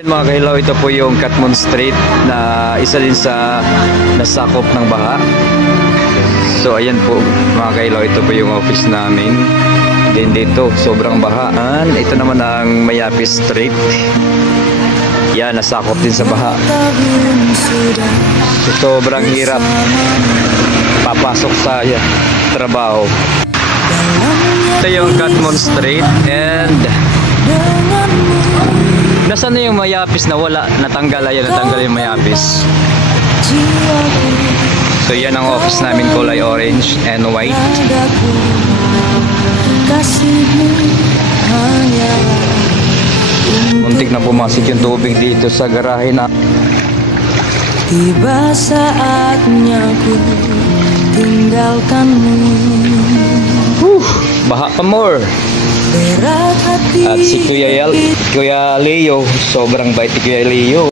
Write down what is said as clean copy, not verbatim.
Mga kahilaw, ito po yung Catmon Street na isa din sa nasakop ng baha. So ayan po mga kahilaw, ito po yung office namin. Din dito, sobrang bahaan. Ito naman ang Mayapi Street. Yan, nasakop din sa baha. So, sobrang hirap papasok sa trabaho. Ito yung Catmon Street and nasaan na yung Mayapis na wala? Natanggal, ayun, natanggal yung Mayapis. So yan ang office namin, kulay orange and white. Muntik na pumasok yung tubig dito sa garahe na. Tiba saatnya ku tinggalkanmu. Baha pa more. At si Kuya Leo, sobrang bait ni Kuya Leo.